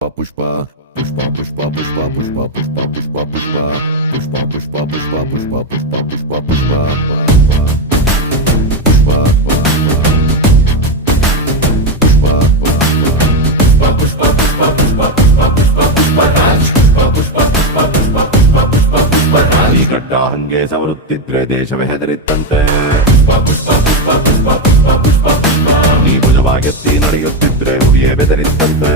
pushpa pushpa pushpa pushpa pushpa pushpa pushpa pushpa pushpa pushpa pushpa pushpa pushpa pushpa pushpa ಗಡ್ಡ ಹಂಗೆ ಸವರುತ್ತಿದ್ರೆ ದೇಶವೇ ಹೆದರಿತ್ತಂತೆ ನೀ ಭುಜವಾಗೆತ್ತಿ ನಡೆಯುತ್ತಿದ್ರೆ ಹುಲಿಯೇ ಬೆದರಿತ್ತಂತೆ